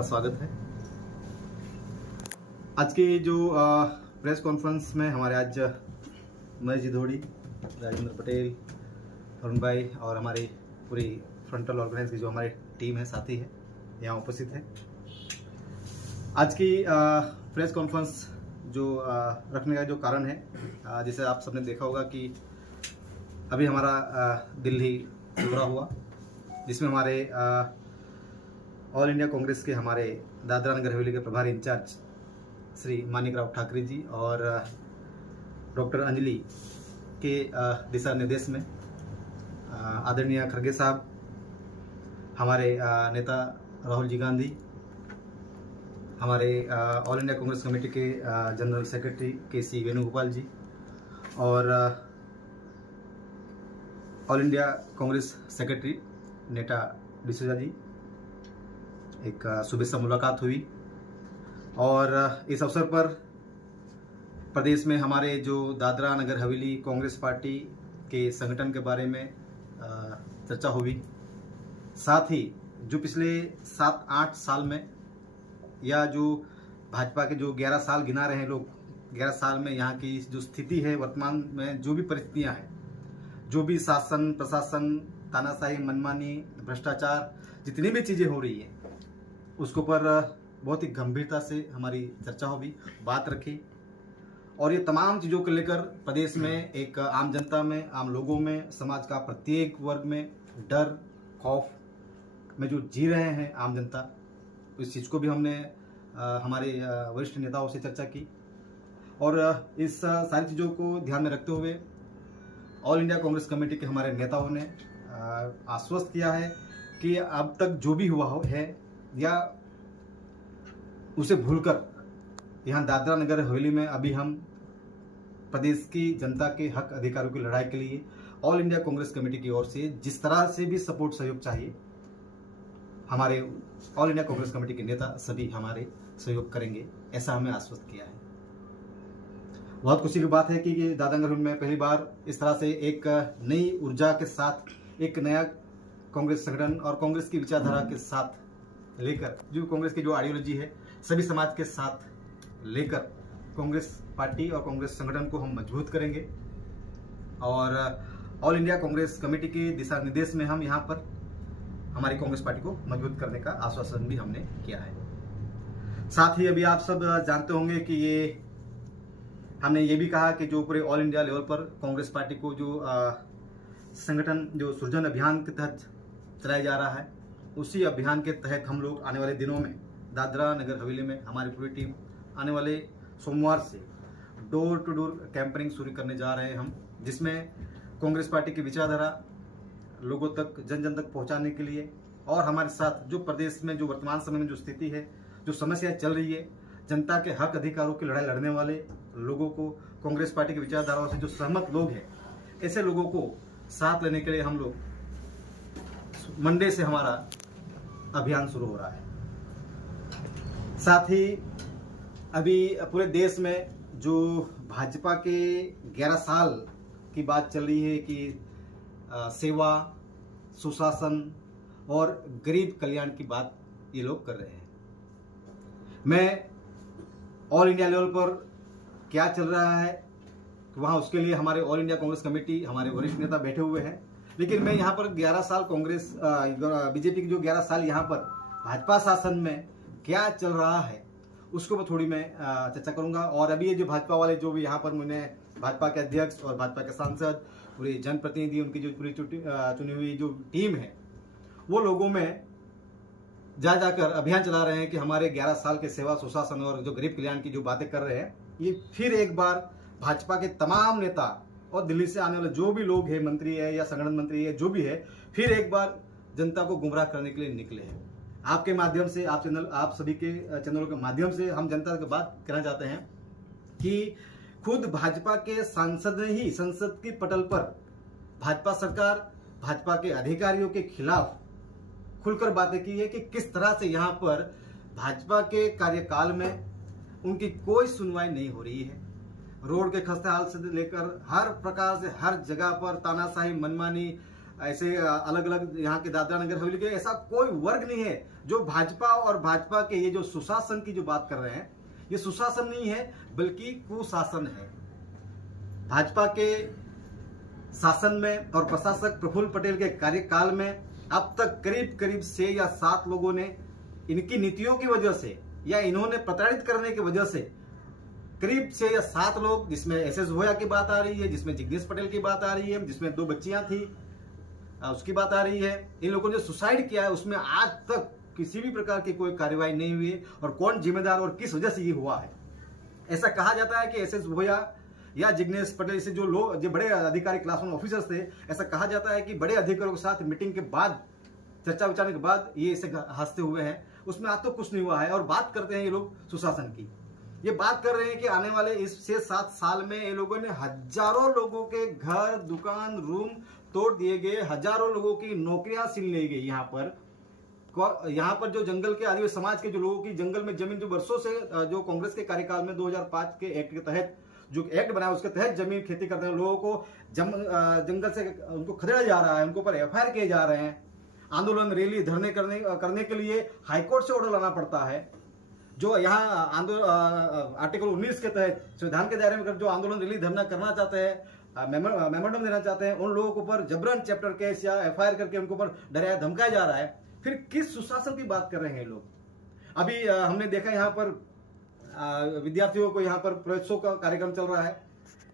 आपका स्वागत है। आज की जो प्रेस कॉन्फ्रेंस में हमारे आज महेश जी धोड़ी, राजेंद्र पटेल, अरुण भाई और हमारी पूरी फ्रंटल ऑर्गेनाइज की जो हमारी टीम है, साथी है, यहाँ उपस्थित है। आज की प्रेस कॉन्फ्रेंस जो रखने का जो कारण है, जैसे आप सबने देखा होगा कि अभी हमारा दिल्ली दौरा हुआ, जिसमें हमारे ऑल इंडिया कांग्रेस के हमारे दादरा नगर हवेली के प्रभारी इंचार्ज श्री मानिकराव ठाकरे जी और डॉक्टर अंजलि के दिशा निर्देश में आदरणीय खड़गे साहब, हमारे नेता राहुल जी गांधी, हमारे ऑल इंडिया कांग्रेस कमेटी के जनरल सेक्रेटरी के.सी. वेणुगोपाल जी और ऑल इंडिया कांग्रेस सेक्रेटरी नेता डिसूजा जी, एक शुभेच्छा मुलाकात हुई। और इस अवसर पर प्रदेश में हमारे जो दादरा नगर हवेली कांग्रेस पार्टी के संगठन के बारे में चर्चा हुई। साथ ही जो पिछले 7-8 साल में या जो भाजपा के जो 11 साल गिना रहे हैं लोग, 11 साल में यहाँ की जो स्थिति है, वर्तमान में जो भी परिस्थितियाँ हैं, जो भी शासन प्रशासन, तानाशाही, मनमानी, भ्रष्टाचार, जितनी भी चीज़ें हो रही है, उसके ऊपर बहुत ही गंभीरता से हमारी चर्चा हुई, बात रखी। और ये तमाम चीज़ों को लेकर प्रदेश में एक आम जनता में, आम लोगों में, समाज का प्रत्येक वर्ग में डर खौफ में जो जी रहे हैं आम जनता, इस चीज़ को भी हमने हमारे वरिष्ठ नेताओं से चर्चा की। और इस सारी चीज़ों को ध्यान में रखते हुए ऑल इंडिया कांग्रेस कमेटी के हमारे नेताओं ने आश्वस्त किया है कि अब तक जो भी हुआ हो है या उसे भूलकर यहाँ दादरा नगर हवेली में अभी हम प्रदेश की जनता के हक अधिकारों की लड़ाई के लिए ऑल इंडिया कांग्रेस कमेटी की ओर से जिस तरह से भी सपोर्ट सहयोग चाहिए, हमारे ऑल इंडिया कांग्रेस कमेटी के नेता सभी हमारे सहयोग करेंगे, ऐसा हमें आश्वस्त किया है। बहुत खुशी की बात है कि दादरा नगर हवेली में पहली बार इस तरह से एक नई ऊर्जा के साथ एक नया कांग्रेस संगठन और कांग्रेस की विचारधारा के साथ लेकर, जो कांग्रेस की जो आइडियोलॉजी है, सभी समाज के साथ लेकर कांग्रेस पार्टी और कांग्रेस संगठन को हम मजबूत करेंगे। और ऑल इंडिया कांग्रेस कमेटी के दिशा निर्देश में हम यहाँ पर हमारी कांग्रेस पार्टी को मजबूत करने का आश्वासन भी हमने किया है। साथ ही अभी आप सब जानते होंगे कि हमने ये भी कहा कि जो पूरे ऑल इंडिया लेवल पर कांग्रेस पार्टी को जो संगठन जो सृजन अभियान के तहत चलाया जा रहा है, उसी अभियान के तहत हम लोग आने वाले दिनों में दादरा नगर हवेली में हमारी पूरी टीम आने वाले सोमवार से डोर टू डोर कैंपेनिंग शुरू करने जा रहे हैं हम, जिसमें कांग्रेस पार्टी की विचारधारा लोगों तक, जन जन तक पहुंचाने के लिए और हमारे साथ जो प्रदेश में जो वर्तमान समय में जो स्थिति है, जो समस्या चल रही है, जनता के हक अधिकारों की लड़ाई लड़ने वाले लोगों को, कांग्रेस पार्टी की विचारधाराओं से जो सहमत लोग हैं, ऐसे लोगों को साथ लेने के लिए हम लोग मंडे से हमारा अभियान शुरू हो रहा है। साथ ही अभी पूरे देश में जो भाजपा के 11 साल की बात चल रही है कि सेवा, सुशासन और गरीब कल्याण की बात ये लोग कर रहे हैं। मैं ऑल इंडिया लेवल पर क्या चल रहा है वहाँ, उसके लिए हमारे ऑल इंडिया कांग्रेस कमेटी, हमारे वरिष्ठ नेता बैठे हुए हैं, लेकिन मैं यहाँ पर 11 साल कांग्रेस बीजेपी की जो 11 साल यहाँ पर भाजपा शासन में क्या चल रहा है, उसको मैं थोड़ी मैं चर्चा करूंगा। और अभी ये जो भाजपा वाले जो भी यहाँ पर मैंने भाजपा के अध्यक्ष और भाजपा के सांसद, पूरे जनप्रतिनिधि, उनकी जो पूरी चुनी हुई जो टीम है, वो लोगों में जा जाकर अभियान चला रहे हैं कि हमारे 11 साल के सेवा, सुशासन और जो गरीब कल्याण की जो बातें कर रहे हैं, ये फिर एक बार भाजपा के तमाम नेता और दिल्ली से आने वाले जो भी लोग हैं, मंत्री है या संगठन मंत्री है, जो भी है, फिर एक बार जनता को गुमराह करने के लिए निकले हैं। आपके माध्यम से, आप सभी के चैनलों के माध्यम से हम जनता की बात कहना चाहते हैं कि खुद भाजपा के सांसद ने ही संसद की पटल पर भाजपा सरकार, भाजपा के अधिकारियों के खिलाफ खुलकर बातें की है कि किस तरह से यहाँ पर भाजपा के कार्यकाल में उनकी कोई सुनवाई नहीं हो रही है। रोड के खस्ता हाल से लेकर हर प्रकार से हर जगह पर तानाशाही, मनमानी, ऐसे अलग अलग यहाँ के दादरा नगर हवेली के ऐसा कोई वर्ग नहीं है जो भाजपा और भाजपा के ये जो सुशासन की जो बात कर रहे हैं, ये सुशासन नहीं है बल्कि कुशासन है। भाजपा के शासन में और प्रशासक प्रफुल्ल पटेल के कार्यकाल में अब तक करीब करीब 6 या 7 लोगों ने इनकी नीतियों की वजह से या इन्होंने प्रताड़ित करने की वजह से करीब 6 या 7 लोग, जिसमें एसएस भोया की बात आ रही है, जिसमें जिग्नेश पटेल की बात आ रही है, जिसमें 2 बच्चियां थी उसकी बात आ रही है, इन लोगों ने जो सुसाइड किया है उसमें आज तक किसी भी प्रकार की कोई कार्रवाई नहीं हुई है। और कौन जिम्मेदार और किस वजह से ये हुआ है। ऐसा कहा जाता है कि एसएस भोया या जिग्नेश पटेल से जो लोग, जो बड़े अधिकारी क्लास 1 ऑफिसर्स थे, ऐसा कहा जाता है कि बड़े अधिकारियों के साथ मीटिंग के बाद, चर्चा विचारने के बाद ये ऐसे हंसते हुए हैं। उसमें आज तो कुछ नहीं हुआ है। और बात करते हैं ये लोग सुशासन की, ये बात कर रहे हैं कि आने वाले इस 6-7 साल में ये लोगों ने हजारों लोगों के घर, दुकान, रूम तोड़ दिए गए, हजारों लोगों की नौकरियां छीन ली गई। यहाँ पर जो जंगल के आदिवासी समाज के जो लोगों की जंगल में जमीन, जो वर्षों से जो कांग्रेस के कार्यकाल में 2005 के एक्ट के तहत जो एक्ट बनाया, उसके तहत जमीन खेती करते हैं लोगों को जंगल से उनको खदेड़ा जा रहा है, उनको पर एफआईआर किए जा रहे हैं। आंदोलन, रैली, धरने करने के लिए हाईकोर्ट से ऑर्डर लाना पड़ता है। जो यहाँ आर्टिकल 19 के तहत संविधान के दायरे में जो आंदोलन, रैली, धरना करना चाहते हैं, मेमोरेंडम देना चाहते हैं, उन लोगों के ऊपर जबरन चैप्टर केस या एफआईआर करके उनको ऊपर डराया धमकाया जा रहा है। फिर किस सुशासन की बात कर रहे हैं लोग। अभी हमने देखा यहाँ पर विद्यार्थियों को यहाँ पर प्रवेशों का कार्यक्रम चल रहा है।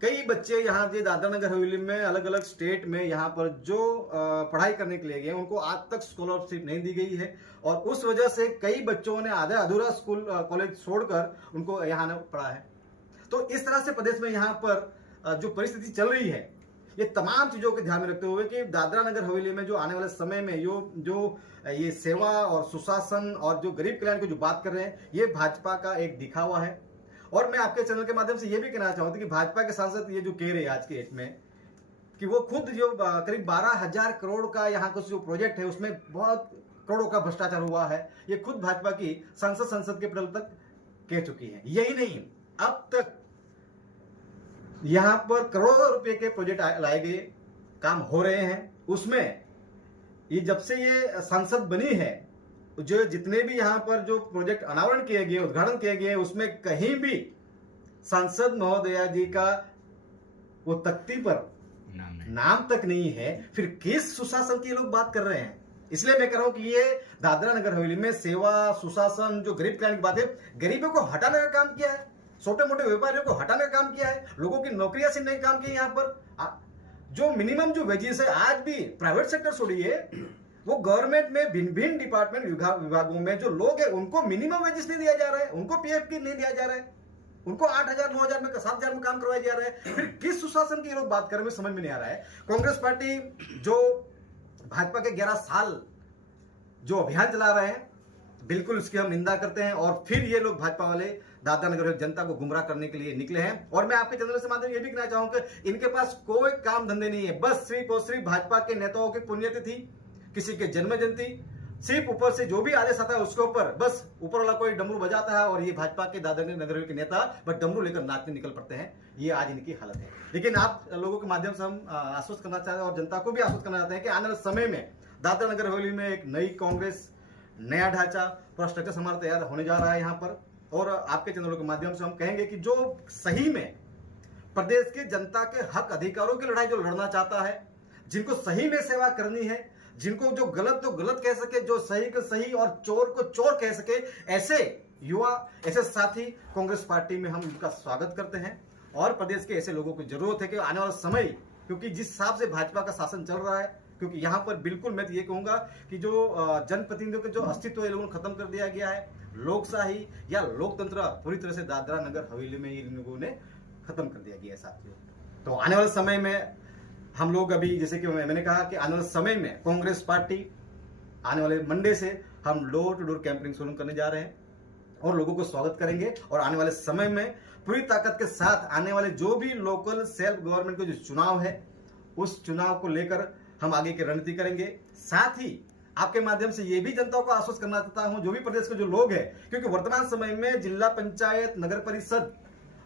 कई बच्चे यहाँ के दादरा नगर हवेली में अलग अलग स्टेट में यहाँ पर जो पढ़ाई करने के लिए गए, उनको आज तक स्कॉलरशिप नहीं दी गई है। और उस वजह से कई बच्चों ने आधा अधूरा स्कूल कॉलेज छोड़कर उनको यहाँ आना पड़ा है। तो इस तरह से प्रदेश में यहाँ पर जो परिस्थिति चल रही है, ये तमाम चीजों को ध्यान में रखते हुए कि दादरा नगर हवेली में जो आने वाले समय में जो ये सेवा और सुशासन और जो गरीब कल्याण की जो बात कर रहे हैं, ये भाजपा का एक दिखावा है। और मैं आपके चैनल के माध्यम से ये भी कहना चाहता हूं कि भाजपा के सांसद ये जो कह रहे हैं आज के डेट में कि वो खुद जो करीब 12,000 करोड़ का यहाँ का जो प्रोजेक्ट है उसमें बहुत करोड़ों का भ्रष्टाचार हुआ है, ये खुद भाजपा की संसद के पटल तक कह चुकी है। यही नहीं, अब तक यहां पर करोड़ों रुपए के प्रोजेक्ट लाए गए, काम हो रहे हैं। उसमें ये जब से ये संसद बनी है, जो जितने भी यहां पर जो प्रोजेक्ट अनावरण किए गए, उद्घाटन किए गए, उसमें कहीं भी सांसद महोदया जी का वो तख्ती पर नाम तक नहीं है। फिर किस सुशासन की लोग बात कर रहे हैं। इसलिए मैं कह रहा हूं कि ये दादरा नगर हवेली में सेवा, सुशासन, जो गरीब कल्याण की बात है, गरीबों को हटाने का काम किया है, छोटे मोटे व्यापारियों को हटाने का काम किया है, लोगों की नौकरियां छीनने का काम किया। यहाँ पर जो मिनिमम जो वेजेस है, आज भी प्राइवेट सेक्टर छोड़िए, वो गवर्नमेंट में भिन्न भिन्न डिपार्टमेंट विभागों में जो लोग हैं उनको मिनिमम वेजेस नहीं दिया जा रहा है, उनको पीएफ की नहीं दिया जा रहा है, उनको 8,000, 9,000 में 7,000 में काम करवाया जा रहा है। फिर किस सुशासन की लोग बात कर रहे हैं, समझ में नहीं आ रहा है। कांग्रेस पार्टी जो भाजपा के 11 साल जो अभियान चला रहे हैं, बिल्कुल उसकी हम निंदा करते हैं। और फिर ये लोग भाजपा वाले दादरा नगर जनता को गुमराह करने के लिए निकले हैं। और मैं आपके चैनल से माध्यम ये भी कहना चाहूंगा कि इनके पास कोई काम धंधे नहीं है, बस सिर्फ और सिर्फ भाजपा के नेताओं की पुण्यतिथि, किसी के जन्म जयंती, सिर्फ ऊपर से जो भी आदेश आता है उसके ऊपर बस ऊपर वाला कोई डमरू बजाता है और ये भाजपा के दादरा नगर के नेता बस डमरू लेकर नाचने निकल पड़ते हैं। ये आज इनकी हालत है। लेकिन आप लोगों के माध्यम से हम आश्वस्त करना चाहते हैं और जनता को भी आश्वस्त करना चाहते हैं कि आने वाले समय में दादरा नगर हवेली में एक नई कांग्रेस, नया ढांचा, पूरा स्ट्रक्चर हमारा तैयार होने जा रहा है यहाँ पर। और आपके चैनलों के माध्यम से हम कहेंगे कि जो सही में प्रदेश के जनता के हक अधिकारों की लड़ाई जो लड़ना चाहता है, जिनको सही में सेवा करनी है, जिनको जो गलत तो गलत कह सके, जो सही को सही और चोर को चोर कह सके, ऐसे युवा, ऐसे साथी कांग्रेस पार्टी में हम उनका स्वागत करते हैं। और प्रदेश के ऐसे लोगों की जरूरत है कि आने वाला समय, क्योंकि जिस हिसाब से भाजपा का शासन चल रहा है, क्योंकि यहाँ पर बिल्कुल मैं तो ये कहूंगा कि जो जनप्रतिनिधियों के जो अस्तित्व है लोगों ने खत्म कर दिया गया है। लोकशाही या लोकतंत्र पूरी तरह से दादरा नगर हवेली में इन लोगों ने खत्म कर दिया गया है साथियों। तो आने वाले समय में हम लोग अभी, जैसे कि मैंने कहा कि आने वाले समय में कांग्रेस पार्टी आने वाले मंडे से हम डोर टू डोर कैंपेनिंग शुरू करने जा रहे हैं और लोगों को स्वागत करेंगे। और आने वाले समय में पूरी ताकत के साथ आने वाले जो भी लोकल सेल्फ गवर्नमेंट के जो चुनाव है, उस चुनाव को लेकर हम आगे की रणनीति करेंगे। साथ ही आपके माध्यम से ये भी जनता को आश्वस्त करना चाहता हूं, जो भी प्रदेश के जो लोग हैं, क्योंकि वर्तमान समय में जिला पंचायत, नगर परिषद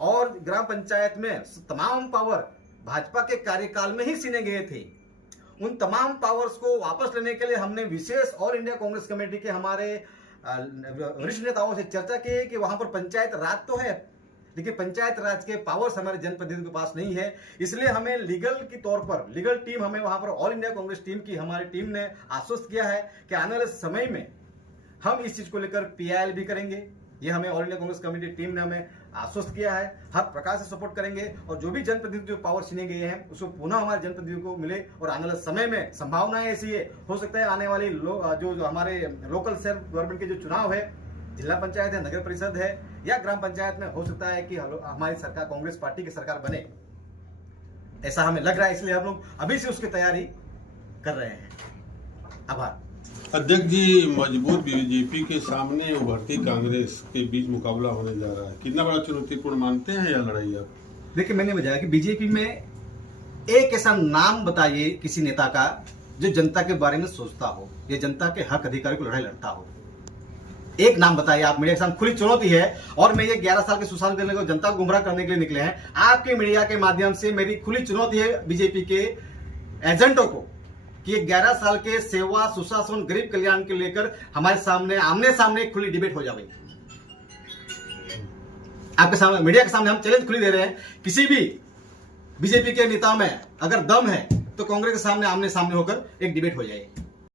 और ग्राम पंचायत में तमाम पावर भाजपा के कार्यकाल में ही छीने गए थे। उन तमाम पावर्स को वापस लेने के लिए हमने विशेष ऑल इंडिया कांग्रेस कमेटी के हमारे वरिष्ठ नेताओं से चर्चा की है कि वहां पर पंचायत राज तो है, लेकिन पंचायत राज के पावर्स हमारे जनप्रतिनिधियों के पास नहीं है। इसलिए हमें लीगल की तौर पर लीगल टीम हमें वहां पर ऑल इंडिया कांग्रेस टीम की हमारी टीम ने आश्वस्त किया है कि आने वाले समय में हम इस चीज को लेकर पीआईएल भी करेंगे। ये हमें all India Congress committee team ने हमें आश्वस्त किया है, हर प्रकार से सपोर्ट करेंगे और जो भी जनप्रतिनिधि जो पावर छीने गए हैं उसको पुनः हमारे जनप्रतिनिधियों को मिले। और आने वाले समय में संभावनाएं ऐसी है, हो सकता है आने वाली जो हमारे लोकल सेल्फ गवर्नमेंट के जो चुनाव है, जिला पंचायत है, नगर परिषद है या ग्राम पंचायत में, हो सकता है कि हमारी सरकार कांग्रेस पार्टी की सरकार बने, ऐसा हमें लग रहा है। इसलिए हम लोग अभी से उसकी तैयारी कर रहे हैं। आभार। अध्यक्ष जी, मजबूत बीजेपी के सामने उभरती कांग्रेस के बीच मुकाबला होने जा रहा है, कितना बड़ा चुनौतीपूर्ण मानते हैं यह लड़ाई आप? देखिए, मैंने बताया कि बीजेपी में एक ऐसा नाम बताइए किसी नेता का जो जनता के बारे में सोचता हो या जनता के हक अधिकार को लड़ाई लड़ता हो। एक नाम बताइए आप। मीडिया के सामने खुली चुनौती है और मैं ये 11 साल के सुशासन करने को जनता को गुमराह करने के लिए निकले हैं। आपके मीडिया के माध्यम से मेरी खुली चुनौती है बीजेपी के एजेंटों को कि 11 साल के सेवा, सुशासन, गरीब कल्याण के लेकर हमारे सामने आमने सामने एक खुली डिबेट हो जाए। आपके सामने मीडिया के सामने हम चैलेंज खुली दे रहे हैं, किसी भी बीजेपी के नेता में अगर दम है तो कांग्रेस के सामने आमने सामने होकर एक डिबेट हो जाए।